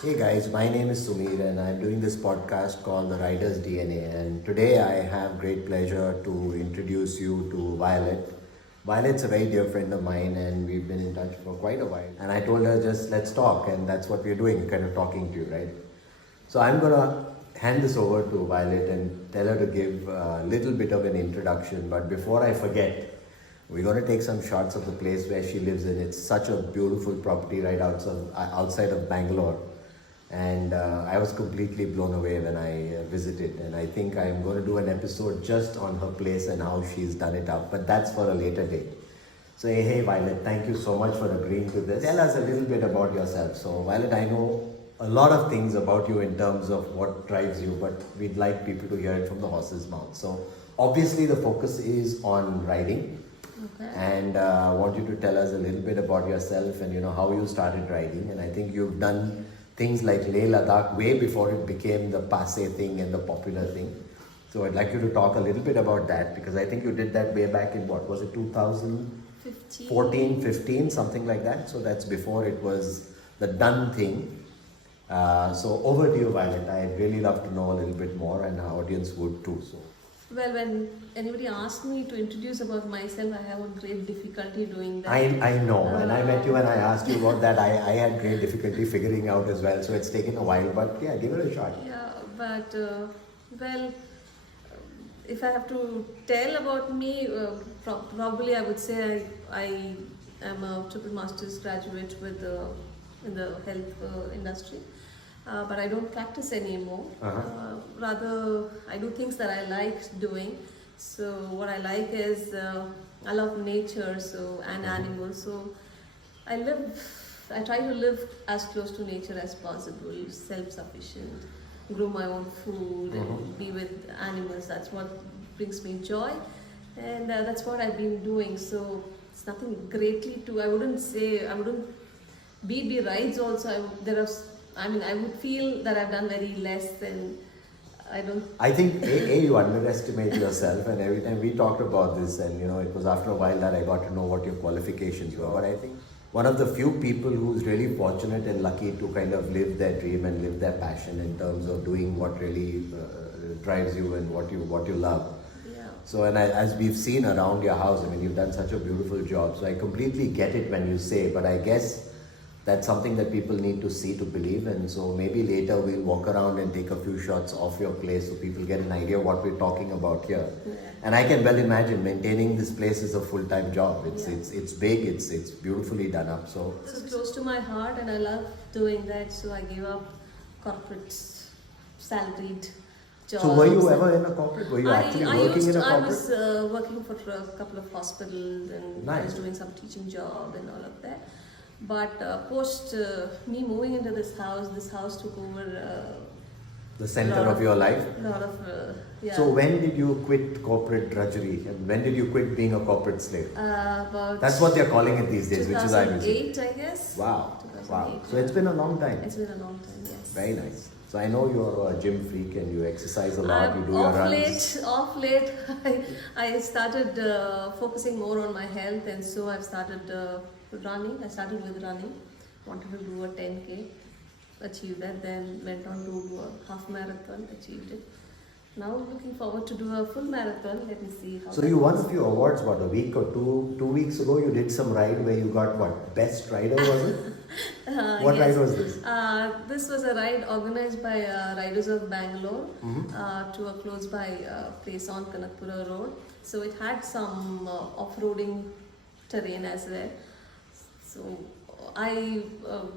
Hey guys, my name is Sumir and I'm doing this podcast called The Writer's DNA, and today I have great pleasure to introduce you to Violet. Violet's a very dear friend of mine and we've been in touch for quite a while, and I told her just let's talk, and that's what we're doing, kind of talking to you, right? So I'm gonna hand this over to Violet and tell her to give a little bit of an introduction, but before I forget, we're going to take some shots of the place where she lives in. It's such a beautiful property right outside of Bangalore. And I was completely blown away when I visited. And I think I'm going to do an episode just on her place and how she's done it up. But that's for a later date. So, hey, Violet, thank you so much for agreeing to this. Tell us a little bit about yourself. So, Violet, I know a lot of things about you in terms of what drives you, but we'd like people to hear it from the horse's mouth. So, obviously, the focus is on riding. Okay. And I want you to tell us a little bit about yourself and how you started riding. And I think you've done things like Leh Ladakh way before it became the passe thing and the popular thing. So I'd like you to talk a little bit about that, because I think you did that way back in what was it, 2014, 15, something like that. So that's before it was the done thing. So over to you, Violet. I'd really love to know a little bit more, and our audience would too. So. Well, when anybody asked me to introduce about myself, I have a great difficulty doing that. I know. When I met you and I asked you about that, I had great difficulty figuring out as well. So it's taken a while, but yeah, give it a shot. Yeah, but well, if I have to tell about me, probably I would say I am a triple master's graduate with in the health industry. But I don't practice anymore. Rather, I do things that I like doing. So what I like is I love nature, and animals. So I try to live as close to nature as possible, self-sufficient, grow my own food, and be with animals. That's what brings me joy, and that's what I've been doing. So it's nothing greatly I wouldn't beat the rides also. I would feel that I've done very less than I don't. I think you underestimate yourself, and every time we talked about this, and it was after a while that I got to know what your qualifications were. But I think one of the few people who's really fortunate and lucky to kind of live their dream and live their passion in terms of doing what really drives you and what you love. Yeah. So, and as we've seen around your house, I mean, you've done such a beautiful job. So I completely get it when you say, but I guess that's something that people need to see to believe. And so maybe later we'll walk around and take a few shots of your place so people get an idea of what we're talking about here. Yeah. And I can well imagine maintaining this place is a full-time job. It's big, it's beautifully done up. So this is close to my heart, and I love doing that. So I gave up corporate salaried jobs. So were you ever in a corporate? Were you actually working in a corporate? I was working for a couple of hospitals, and nice. I was doing some teaching job and all of that. But post me moving into this house took over the center of your life. Yeah. So when did you quit corporate drudgery, and when did you quit being a corporate slave? That's what they're calling it these days, which is 2008, I guess. Wow. 2008, Wow. So it's been a long time. It's been a long time, yes. Very nice. So I know you're a gym freak and you exercise a lot. You do your runs. Off late, I started focusing more on my health, and so I've started running. I started with running. Wanted to do a 10K, achieved that. Then went on to do a half marathon, achieved it. Now looking forward to do a full marathon. Let me see how. So you won a few awards. What, a week or two weeks ago? You did some ride where you got what, best rider, was it? What yes. ride was this? This was a ride organized by Riders of Bangalore to a close by place on Kanakpura Road. So it had some off-roading terrain as well. So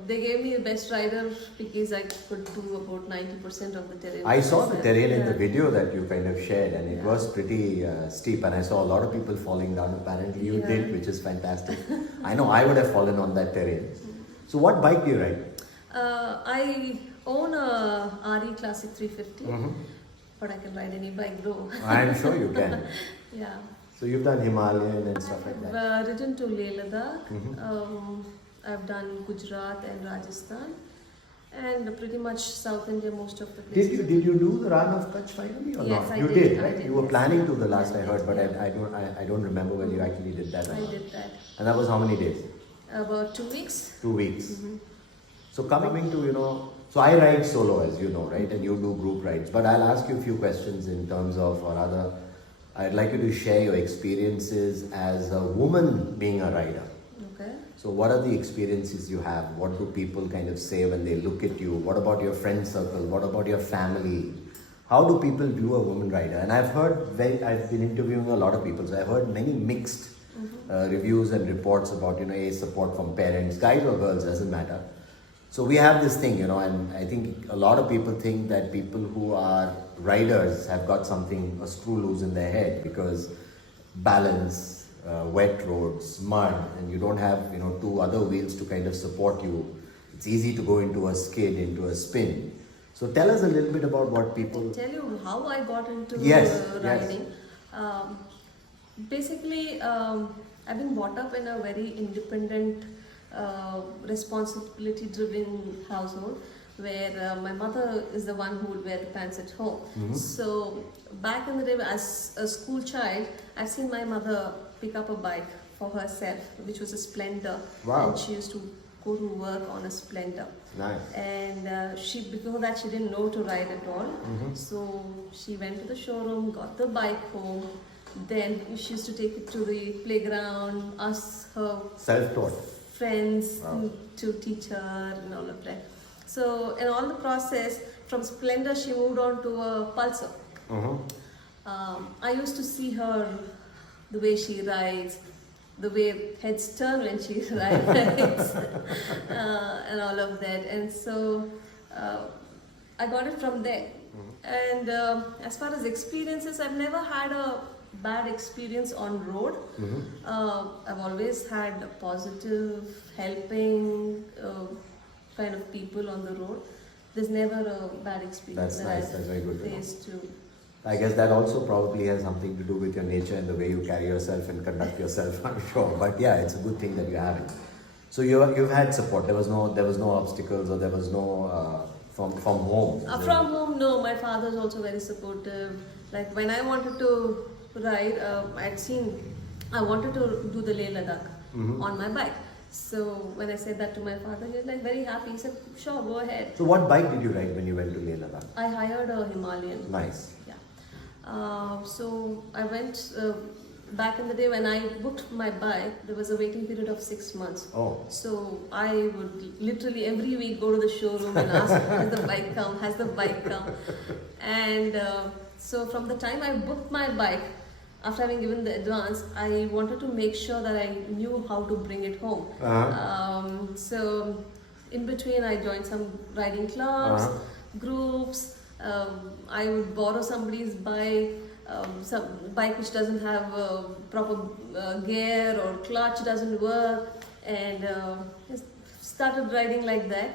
they gave me the best rider because I could do about 90% of the terrain. I saw the terrain in the video that you kind of shared, and it was pretty steep, and I saw a lot of people falling down. Apparently you did, which is fantastic. I know I would have fallen on that terrain. So what bike do you ride? I own a RE Classic 350, but I can ride any bike though. I'm sure you can. Yeah. So you've done Himalayan and stuff like that? I've ridden to Leh Ladakh. I've done Gujarat and Rajasthan, and pretty much South India, most of the places. Did you do the run of Kutch finally or yes, not? I You did, right? I did, You were yes. planning to the last I heard, but Yeah. I don't remember whether you actually did that or I not. did that. And that was how many days? About 2 weeks. 2 weeks. So coming to So I ride solo, as you know, right? And you do group rides. But I'll ask you a few questions in terms of, or rather, I'd like you to share your experiences as a woman being a rider. Okay. So what are the experiences you have? What do people kind of say when they look at you? What about your friend circle? What about your family? How do people view a woman rider? And I've been interviewing a lot of people, so I've heard many mixed reviews and reports about, a support from parents, guys or girls, doesn't matter. So we have this thing, and I think a lot of people think that people who are riders have got a screw loose in their head because balance, wet roads, mud, and you don't have, two other wheels to kind of support you. It's easy to go into a skid, into a spin. So tell us a little bit about what people... I can tell you how I got into Yes. riding. Basically, I've been brought up in a very independent, responsibility-driven household where my mother is the one who would wear the pants at home. Mhm. So back in the day, as a school child, I've seen my mother pick up a bike for herself, which was a Splendor. Wow. And she used to go to work on a Splendor. Nice. And before that, she didn't know to ride at all. Mhm. So she went to the showroom, got the bike home. Then she used to take it to the playground, ask her Self-taught. friends Wow. to teach her and all of that. So in all the process, from Splendor, she moved on to a Pulsar. Mhm. I used to see her, the way she rides, the way heads turn when she rides, and all of that. And so I got it from there. And as far as experiences, I've never had a bad experience on road. Mhm. I've always had a positive, helping kind of people on the road. There's never a bad experience That's that nice. I've That's very good to know. faced too. I guess that also probably has something to do with your nature and the way you carry yourself and conduct yourself, I'm sure. But yeah, it's a good thing that you have it. So you've had support. There was no obstacles, or there was no from home. From home, no. My father's also very supportive. Like when I wanted to ride, I wanted to do the Leh-Ladakh Mhm. on my bike. So when I said that to my father, he was like very happy. He said, "Sure, go ahead." So what bike did you ride when you went to Leh-Ladakh? I hired a Himalayan. Nice. Yeah. So I went back in the day when I booked my bike. There was a waiting period of 6 months. Oh. So I would literally every week go to the showroom and ask, "Has the bike come? Has the bike come?" And so from the time I booked my bike, after having given the advance, I wanted to make sure that I knew how to bring it home. So in between, I joined some riding clubs, groups. I would borrow somebody's bike, some bike which doesn't have proper gear or clutch doesn't work, and just started riding like that.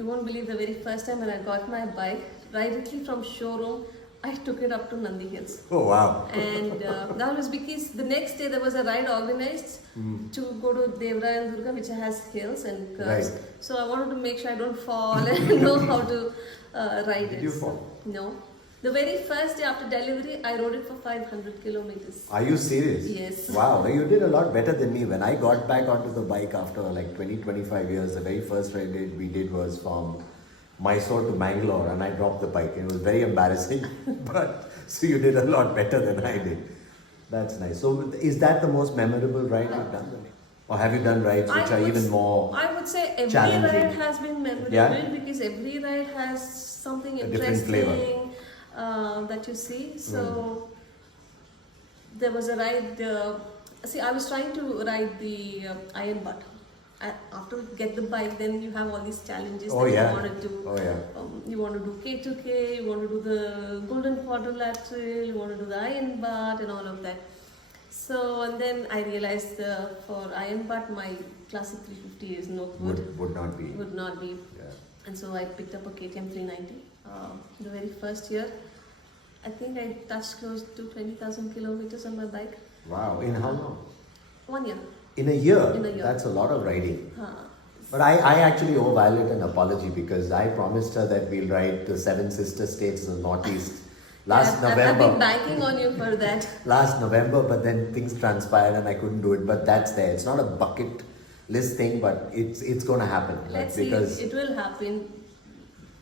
You won't believe the very first time when I got my bike, directly from showroom, I took it up to Nandi Hills. Oh wow. And that was because the next day there was a ride organized to go to Devra and Durga, which has hills and curves. Right. So I wanted to make sure I don't fall and know how to ride it. Did you fall? No. The very first day after delivery, I rode it for 500 kilometers. Are you serious? Yes. Wow, you did a lot better than me. When I got back onto the bike after like 25 years, the very first ride we did was from Mysore to Bangalore, and I dropped the bike. It was very embarrassing, but so you did a lot better than I did. That's nice. So is that the most memorable ride you've done? Or have you done rides which are even more I would say every challenging? ride has been memorable, Yeah? because every ride has something A different flavor. interesting that you see. So there was a ride. I was trying to ride the Iron Butt. After you get the bike, then you have all these challenges Oh that yeah. you want to do. Oh yeah. You want to do K2K, you want to do the Golden Quadrilateral, you want to do the Iron Butt and all of that. So, and then I realized for Iron Butt, my classic 350 is no good. Would not be. Would not be. Yeah. And so I picked up a KTM 390. The very first year, I think I touched close to 20,000 kilometers on my bike. Wow. In how long? 1 year. In a year? In a year. That's a lot of riding. Huh. But I actually owe Violet an apology because I promised her that we'll ride the 7 sister states in the Northeast last I've November. been banking on you for that. Last November, but then things transpired and I couldn't do it. But that's there. It's not a bucket list thing, but it's going to happen. Let's because see, it will happen.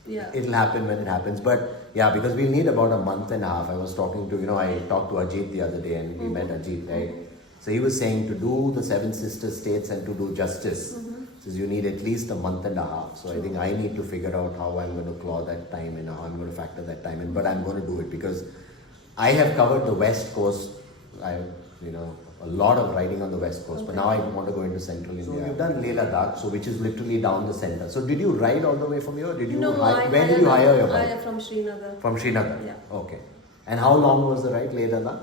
Yeah. It'll happen when it happens. But yeah, because we'll need about a month and a half. I was talking to, I talked to Ajit the other day and we met Ajit, right? So he was saying to do the Seven Sister States and to do justice, says you need at least a month and a half. So I think I need to figure out how I'm going to claw that time and how I'm going to factor that time in. But I'm going to do it because I have covered the West Coast. A lot of riding on the West Coast, but now I want to go into Central India. So you've done Leh-Ladakh, so which is literally down the center. So did you ride all the way from here? Did you? No, Where did you hire your bike? I am from Srinagar. From Srinagar. Yeah. Okay. And how long was the ride, Leh-Ladakh?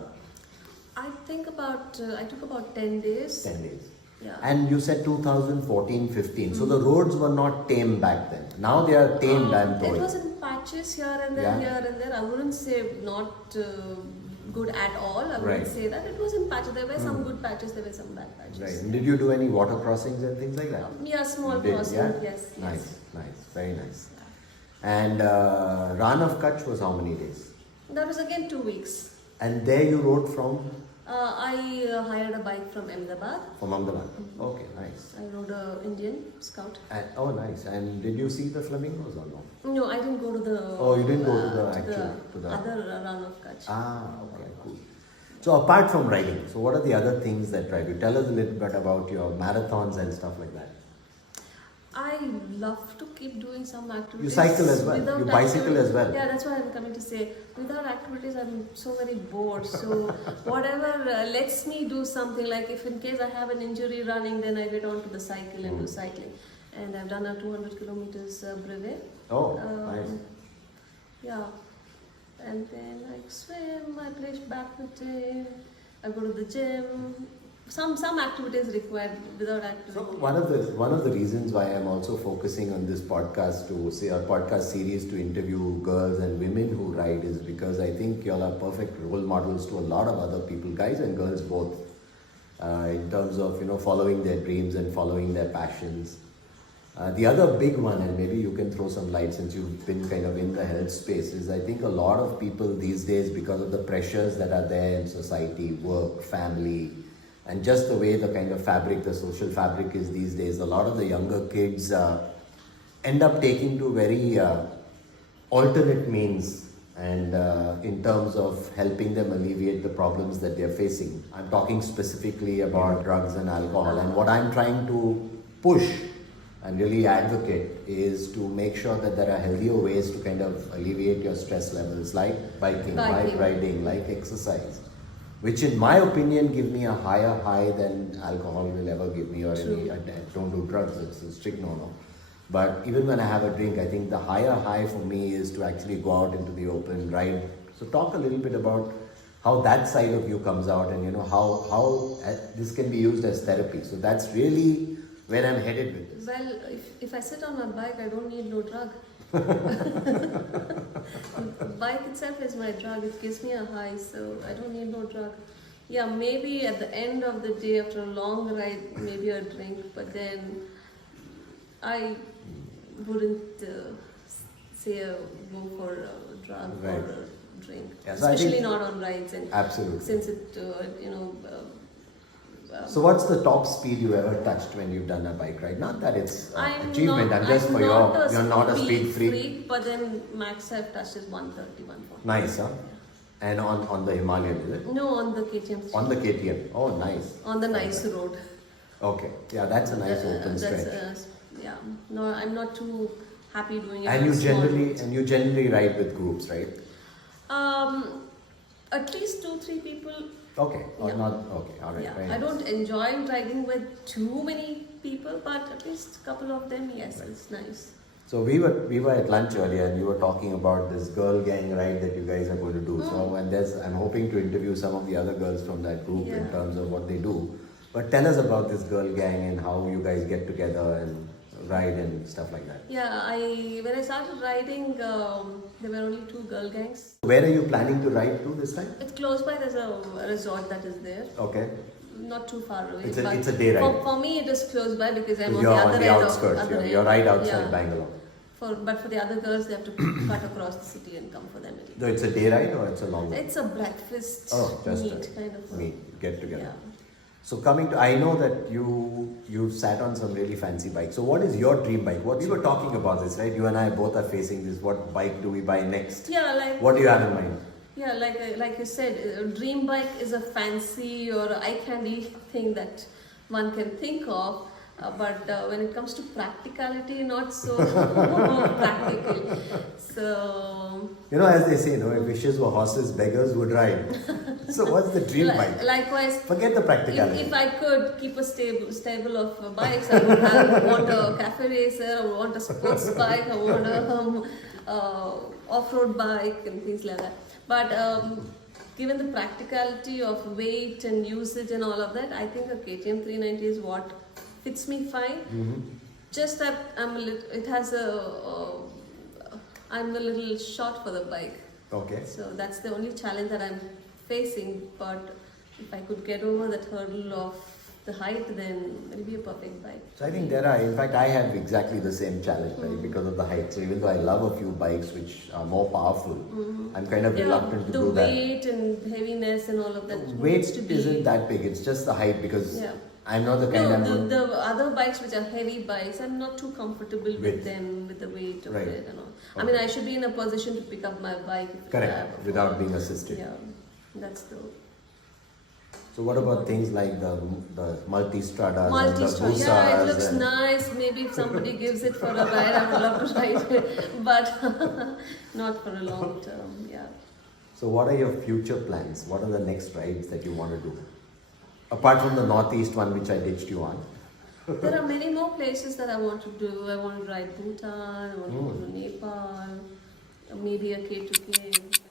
I think I took about 10 days. 10 days. Yeah. And you said 2014-15. So the roads were not tame back then. Now they are tamed, I'm told. It was in patches here and there, here and there. I wouldn't say not good at all. I wouldn't say that. It was in patches. There were some good patches, there were some bad patches. Right. And did you do any water crossings and things like that? Yeah, small crossings. Yes. Nice. Very nice. And Ran of Kutch was how many days? That was again 2 weeks. And there you rode from? I hired a bike from Ahmedabad. From Ahmedabad. Okay, nice. I rode a Indian Scout. Oh, nice. And did you see the flamingos or no? No, I didn't go to the. Oh, you didn't go to the other Ran of Kutch. Okay, cool. So apart from riding, so what are the other things that drive you? Tell us a little bit about your marathons and stuff like that. I love to keep doing some activities. You cycle as well. You bicycle as well. Yeah, that's what I'm coming to say. Without activities, I'm so very bored. So whatever lets me do something, like if in case I have an injury running, then I get onto the cycle and do cycling. And I've done a 200 kilometers brevet. Oh, nice. Yeah. And then I swim, I play badminton, I go to the gym. Some activities required without activity. So one of the reasons why I'm also focusing on this podcast podcast series to interview girls and women who ride is because I think y'all are perfect role models to a lot of other people, guys and girls both, in terms of following their dreams and following their passions. The other big one, and maybe you can throw some light since you've been kind of in the health space, is I think a lot of people these days, because of the pressures that are there in society, work, family, and just the way the kind of fabric, the social fabric is these days, a lot of the younger kids end up taking to very alternate means and in terms of helping them alleviate the problems that they're facing. I'm talking specifically about drugs and alcohol, and what I'm trying to push and really advocate is to make sure that there are healthier ways to kind of alleviate your stress levels, like biking, bike riding, like exercise, which in my opinion give me a higher high than alcohol will ever give me, or any. I don't do drugs, it's a strict no. But even when I have a drink, I think the higher high for me is to actually go out into the open, ride. So talk a little bit about how that side of you comes out, and how this can be used as therapy. So that's really where I'm headed with this. Well, if I sit on my bike, I don't need no drug. Bike itself is my drug. It gives me a high, so I don't need no drug. Yeah, maybe at the end of the day, after a long ride, maybe a drink, but then I wouldn't say go for a drug or a drink, especially not on rides. And absolutely. Since it, so what's the top speed you ever touched when you've done a bike ride? Not that it's achievement, you're not a speed freak. But then max I've touched is 130, 140. Nice, huh? And on the Himalayan, is it? No, on the KTM. On the KTM. Oh, nice. On the nice road. Okay. Yeah, that's a nice open stretch. Yeah. No, I'm not too happy doing it. And you generally ride with groups, right? At least 2-3 people. Okay. Or not okay. All right. Yeah. I don't enjoy riding with too many people, but at least a couple of them, yes, it's nice. So we were at lunch earlier and we were talking about this girl gang ride that you guys are going to do. So I'm hoping to interview some of the other girls from that group in terms of what they do. But tell us about this girl gang and how you guys get together and ride and stuff like that. Yeah, when I started riding, there were only 2 girl gangs. Where are you planning to ride to this time? It's close by. There's a resort that is there. Okay. Not too far away. It's a day ride. For me, it is close by because I'm you're on the other outskirts. end. You're right outside Bangalore. But for the other girls, they have to cut across the city and come for them. So it's a day ride or it's a long ride? It's a breakfast just meet kind of. Meet, get together. Yeah. So coming to, I know that you've sat on some really fancy bikes. So what is your dream bike? What we were talking about this, right? You and I both are facing this. What bike do we buy next? Yeah, like What do you have in mind? yeah, like you said, a dream bike is a fancy or eye candy thing that one can think of. But when it comes to practicality, not so practical. So You know, as they say, if wishes were horses, beggars would ride. So what's the dream bike? likewise, Forget the practicality. if I could keep a stable of bikes, I would want a cafe racer, I would want a sports bike, I would want a off-road bike and things like that. But given the practicality of weight and usage and all of that, I think a KTM 390 is what fits me fine. Just that I'm a little short for the bike. Okay. So that's the only challenge that I'm facing. But if I could get over that hurdle of the height, then it'll be a perfect bike. So I think in fact, I have exactly the same challenge, right? Because of the height. So even though I love a few bikes which are more powerful, I'm kind of reluctant to do that. The weight and heaviness and all of that Weight needs to be. isn't that big. It's just the height because Yeah. I'm not the kind The other bikes which are heavy bikes, I'm not too comfortable with them, with the weight of Right. it and all. I Okay. mean, I should be in a position to pick up my bike. If I have Correct, a without fall. being assisted. Yeah, that's the So what about things like the multi-stradas and the multi-strut. Busas? Yeah, it looks and- nice. Maybe if somebody gives it for a ride, I would love to ride it, but not for a long term. Yeah. So what are your future plans? What are the next rides that you want to do? Apart from the Northeast one which I ditched you on. There are many more places that I want to do. I want to ride Bhutan, I want to go to Nepal, maybe a K2K.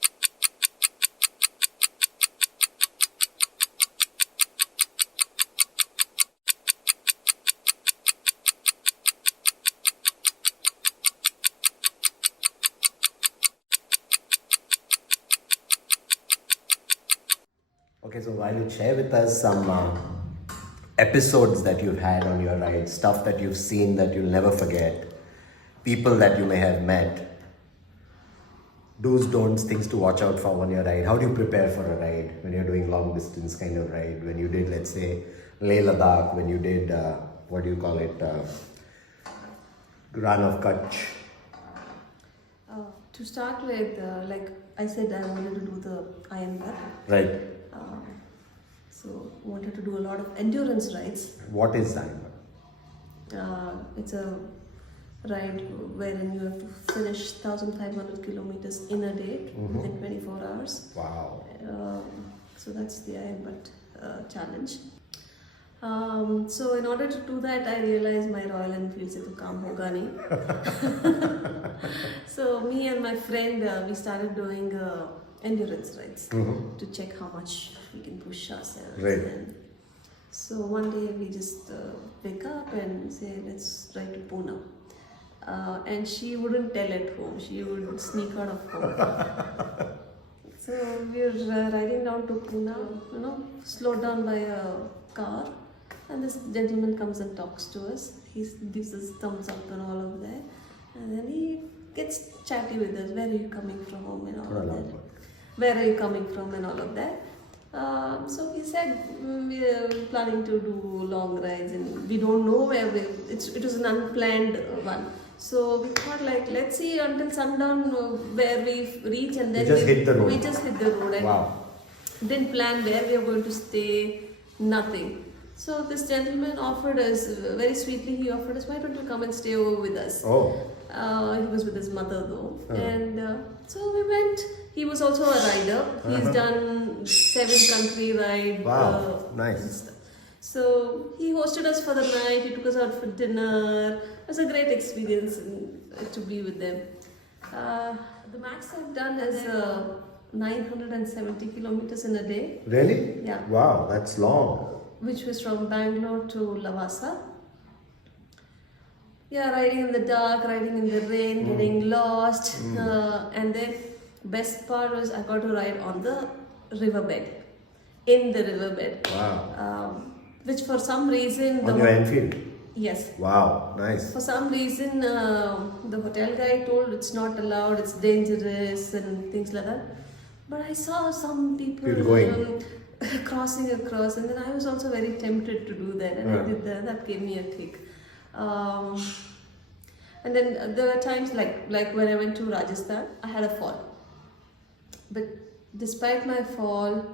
Okay, so why don't you share with us some episodes that you've had on your ride, stuff that you've seen that you'll never forget, people that you may have met, do's, don'ts, things to watch out for on your ride. How do you prepare for a ride when you're doing long distance kind of ride? When you did, let's say, Leh Ladakh, when you did, what do you call it, Run of Kutch. To start with, like I said, I wanted to do the Ironman. Right. So wanted to do a lot of endurance rides. What is that? It's a ride wherein you have to finish 1,500 kilometers in a day within 24 hours. Wow. So that's the Ironman challenge. So in order to do that, I realized my Royal Enfield se to kaam hoga nahi. So me and my friend, we started doing endurance rides to check how much we can push ourselves. Right. And so one day we just wake up and say, let's ride to Pune. And she wouldn't tell at home. She would sneak out of home. So we're riding down to Pune, slowed down by a car. And this gentleman comes and talks to us. He gives us thumbs up and all of that. And then he gets chatty with us. Where are you coming from and all of that? Where are you coming from and all of that? So he said, we're planning to do long rides and we don't know where it was an unplanned one. So we thought let's see until sundown where we reach and then We just hit the road. And wow. Didn't plan where we are going to stay, nothing. So this gentleman offered us, very sweetly he offered us, why don't you come and stay over with us? Oh. He was with his mother though. And so we went. He was also a rider. He's done 7-country ride. Wow, nice. So he hosted us for the night. He took us out for dinner. It was a great experience to be with them. The max I've done is 970 kilometers in a day. Really? Yeah. Wow, that's long. Which was from Bangalore to Lavasa. Yeah, riding in the dark, riding in the rain, getting lost. And then best part was I got to ride on the riverbed. In the riverbed. Wow. Which for some reason... On your Enfield? Yes. Wow, nice. For some reason the hotel guy told it's not allowed, it's dangerous and things like that. But I saw some people going. crossing across, and then I was also very tempted to do that, and I did that. That gave me a kick. Um, and then there were times like when I went to Rajasthan, I had a fall, but despite my fall,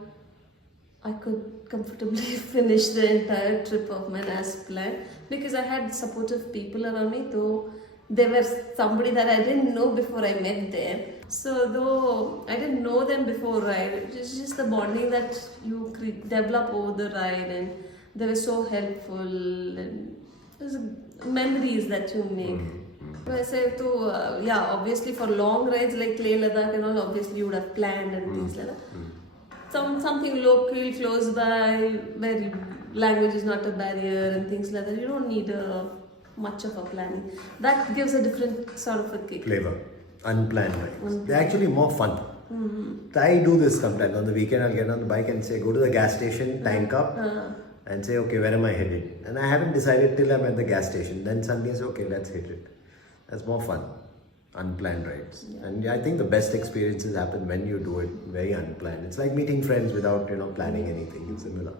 I could comfortably finish the entire trip of mine as planned because I had supportive people around me, though they were somebody that I didn't know before I met them. So though I didn't know them before ride, it's just the bonding that you develop over the ride, and they were so helpful, and there's memories that you make. I say to yeah, obviously for long rides like Leh Ladakh and all, obviously you would have planned and things like that. Something local, close by, where language is not a barrier and things like that. You don't need much of a planning. That gives a different sort of a kick. Flavor. Unplanned rides. They're actually more fun. I do this sometimes. On the weekend, I'll get on the bike and say, go to the gas station, tank up, and say, okay, where am I headed? And I haven't decided till I'm at the gas station. Then suddenly I say, okay, let's hit it. That's more fun. Unplanned rides. Yeah. And I think the best experiences happen when you do it very unplanned. It's like meeting friends without, planning anything. It's similar.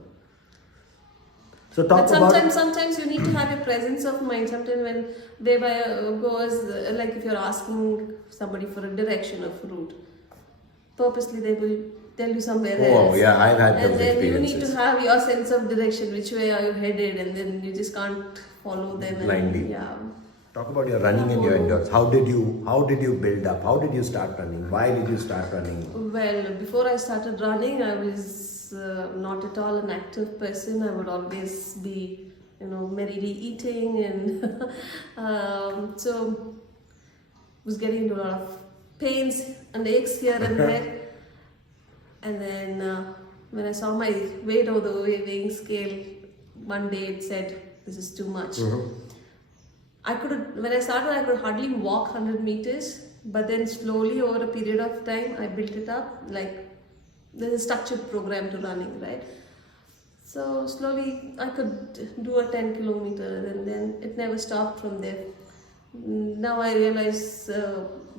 So talk but sometimes you need to have a presence of mind. Sometimes when they goes, like if you're asking somebody for a direction of route, purposely they will tell you somewhere else. Oh yeah, I've had those and then experiences. you need to have your sense of direction, which way are you headed, and then you just can't follow them blindly. Yeah. Talk about your running and your endurance. How did you build up? How did you start running? Why did you start running? Well, before I started running, I was not at all an active person. I would always be, merrily eating, and so was getting into a lot of pains and aches here and there. And then when I saw my weight over the weighing scale, one day it said, "This is too much." When I started, I could hardly walk 100 meters, but then slowly over a period of time, I built it up. Like there's a structured program to running, right? So slowly I could do a 10 kilometer, and then it never stopped from there. Now I realize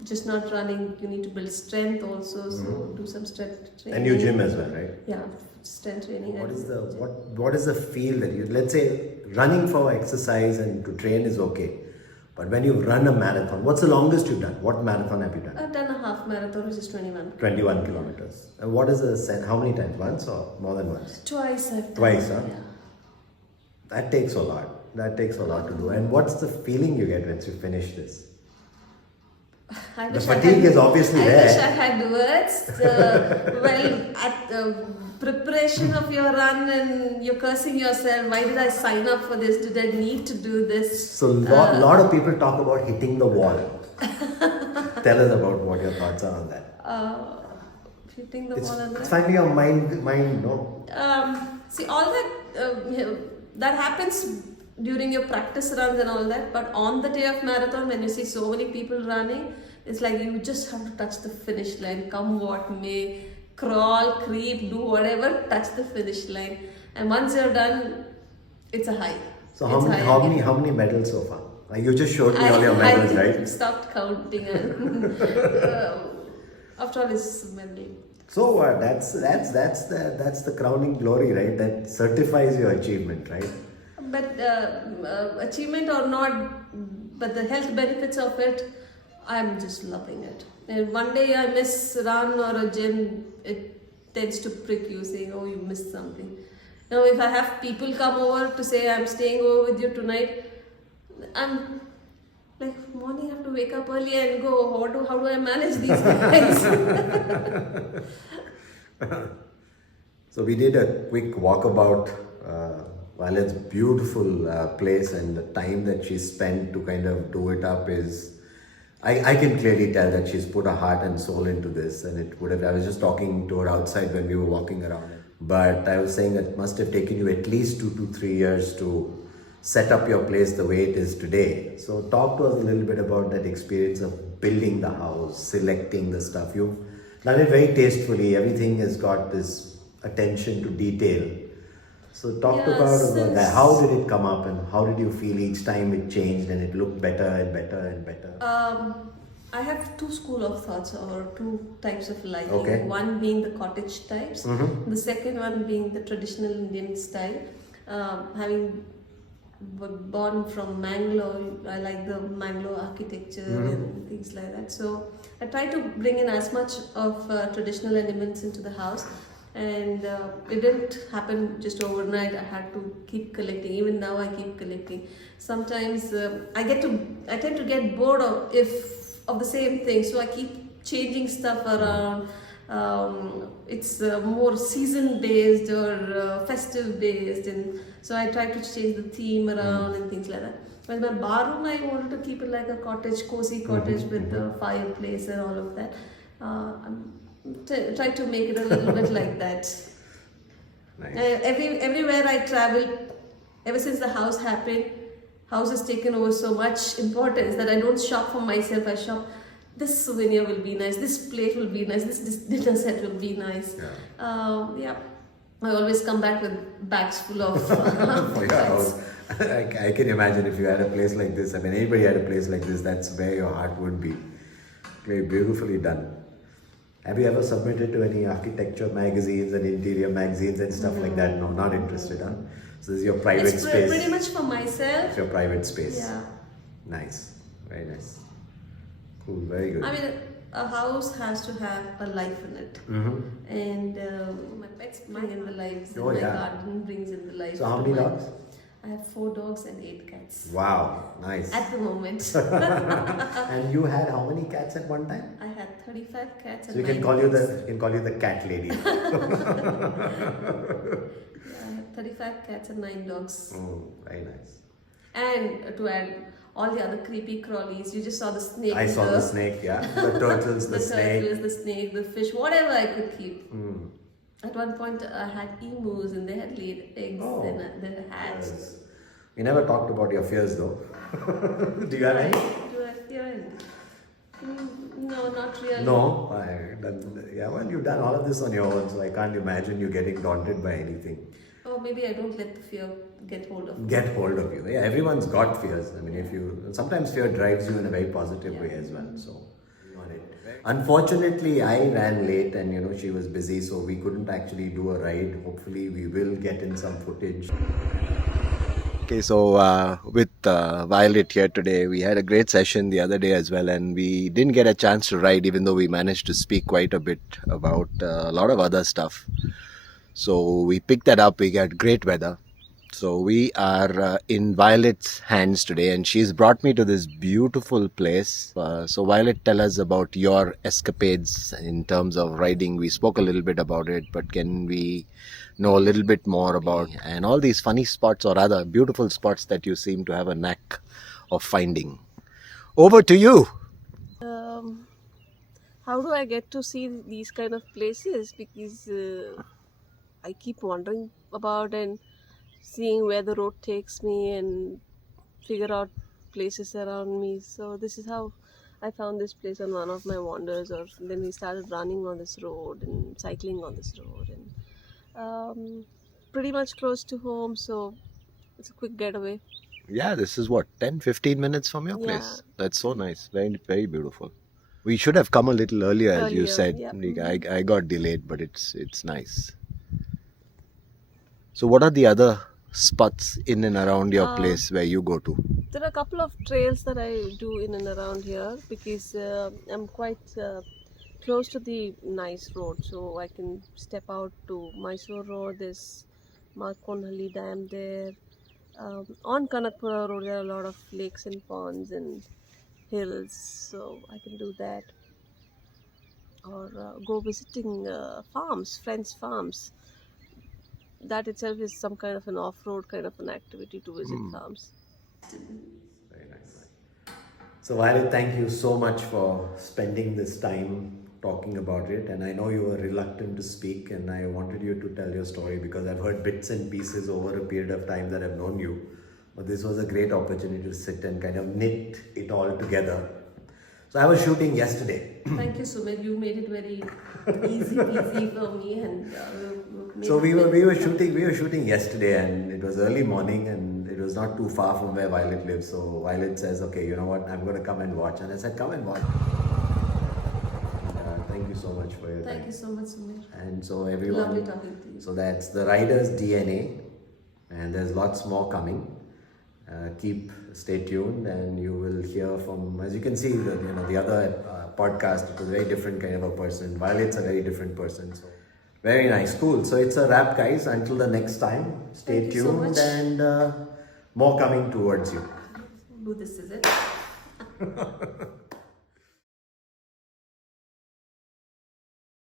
just not running, you need to build strength also, so do some strength training. And you gym as well, right? Yeah, strength training. What is the feel that let's say running for exercise and to train is okay, but when you run a marathon, what's the longest you've done? What marathon have you done? I've done a half marathon, which is 21. 21 kilometers. And what is the how many times? Once or more than once? Twice I've done. Twice, huh? Yeah. That takes a lot. That takes a lot to do. And what's the feeling you get once you finish this? The fatigue is obviously there. I wish I had words. Well, at the preparation of your run, and you're cursing yourself, why did I sign up for this? Did I need to do this? So a lot of people talk about hitting the wall. Tell us about what your thoughts are on that. Hitting the wall and It's finally your mind, no? See, all that, that happens during your practice runs and all that, but on the day of marathon, when you see so many people running, it's like you just have to touch the finish line, come what may, crawl, creep, do whatever, touch the finish line, and once you're done, it's a high. So how many medals so far? Like you just showed me all your medals, right? I stopped counting, and after all, it's medal. So that's the crowning glory, right? That certifies your achievement, right? But achievement or not, but the health benefits of it, I'm just loving it. And one day I miss run or a gym, it tends to prick you, saying, "Oh, you missed something." Now, if I have people come over to say, "I'm staying over with you tonight," I'm like, morning I have to wake up early and go. How do I manage these guys? So we did a quick walkabout. Violet's beautiful place, and the time that she spent to kind of do it up is, I can clearly tell that she's put her heart and soul into this, and it would have, I was just talking to her outside when we were walking around, but I was saying it must have taken you at least 2 to 3 years to set up your place the way it is today. So talk to us a little bit about that experience of building the house, selecting the stuff. You've done it very tastefully, everything has got this attention to detail. So talk about that. How did it come up, and how did you feel each time it changed and it looked better and better and better? I have two school of thoughts or two types of liking. Okay. One being the cottage types, the second one being the traditional Indian style. Having born from Mangalore, I like the Mangalore architecture and things like that. So I try to bring in as much of traditional elements into the house. And it didn't happen just overnight. I had to keep collecting. Even now, I keep collecting. Sometimes I tend to get bored of the same thing, so I keep changing stuff around. It's more season based or festive based, and so I try to change the theme around and things like that. But my barroom, I wanted to keep it like a cottage, cozy cottage with the fireplace and all of that. Try to make it a little bit like that. Nice. Everywhere I travel, ever since the house happened, house has taken over so much importance that I don't shop for myself. I shop. This souvenir will be nice. This plate will be nice. This dinner set will be nice. Yeah. I always come back with bags full of. For your house. I can imagine if you had a place like this. I mean, anybody had a place like this, that's where your heart would be. Very beautifully done. Have you ever submitted to any architecture magazines and interior magazines and stuff like that? No, not interested, huh? So this is your private It's space. pretty much for myself. It's your private space. Yeah. Nice. Very nice. Cool. Very good. I mean, a house has to have a life in it. And my pets bring in the lives. And Oh, my yeah. garden brings in the life. So how to many my- dogs? I have 4 dogs and 8 cats. Wow. Nice. At the moment. And you had how many cats at one time? I had 35 cats and So you can 9 call you dogs. the cat lady. Yeah, I have 35 cats and 9 dogs. Oh, very nice. And to add all the other creepy crawlies, you just saw the snake. I saw the snake, yeah. The turtles, the snake. turtles, the snake, the fish, whatever I could keep. At one point, I had emus and they had laid eggs Oh. and they hatched. Yes. We never talked about your fears though. Do you have any? Do I fear it? No, not really. No. Yeah, well, you've done all of this on your own, so I can't imagine you getting daunted by anything. Oh, maybe I don't let the fear get hold of me. Get hold of you. Yeah, everyone's got fears. I mean, sometimes fear drives you in a very positive way as well. So, on it. Unfortunately, I ran late and she was busy, so we couldn't actually do a ride. Hopefully, we will get in some footage. Okay, so with Violet here today, we had a great session the other day as well, and we didn't get a chance to ride, even though we managed to speak quite a bit about a lot of other stuff. So we picked that up. We got great weather. So we are in Violet's hands today, and she's brought me to this beautiful place. So Violet, tell us about your escapades in terms of riding. We spoke a little bit about it, but can we know a little bit more about and all these funny spots or other beautiful spots that you seem to have a knack of finding? Over to you. How do I get to see these kind of places? Because I keep wondering about and seeing where the road takes me and figure out places around me. So this is how I found this place on one of my wanders, or then we started running on this road and cycling on this road, and pretty much close to home, so it's a quick getaway. Yeah, this is what, 10-15 minutes from your Yeah. place. That's so nice. Very, very beautiful. We should have come a little earlier, as you Earlier, said. yeah. I got delayed, but it's nice. So what are the other spots in and around your place where you go to? There are a couple of trails that I do in and around here because I'm quite close to the nice road, so I can step out to Mysore Road. There's Markonhalli Dam there. On Kanakpura Road, there are a lot of lakes and ponds and hills, so I can do that. Or go visiting farms, friends' farms. That itself is some kind of an off-road kind of an activity to visit farms. Very nice. So Violet, thank you so much for spending this time talking about it. And I know you were reluctant to speak, and I wanted you to tell your story because I've heard bits and pieces over a period of time that I've known you. But this was a great opportunity to sit and kind of knit it all together. So I was shooting yesterday. Thank you, Sumit. You made it very easy peasy for me, and So Maybe we were something. shooting yesterday, and it was early morning, and it was not too far from where Violet lives. So Violet says, "Okay, you know what? I'm going to come and watch." And I said, "Come and watch." Thank you so much for your Thank time. you so much, Samir. And so everyone, Lovely talking to you. so that's the Riders DNA, and there's lots more coming. Stay tuned, and you will hear from, as you can see, the other podcast. It was a very different kind of a person. Violet's a very different person. So very nice, cool. So it's a wrap, guys. Until the next time, stay Thank you so tuned, much. and more coming towards you. This is it.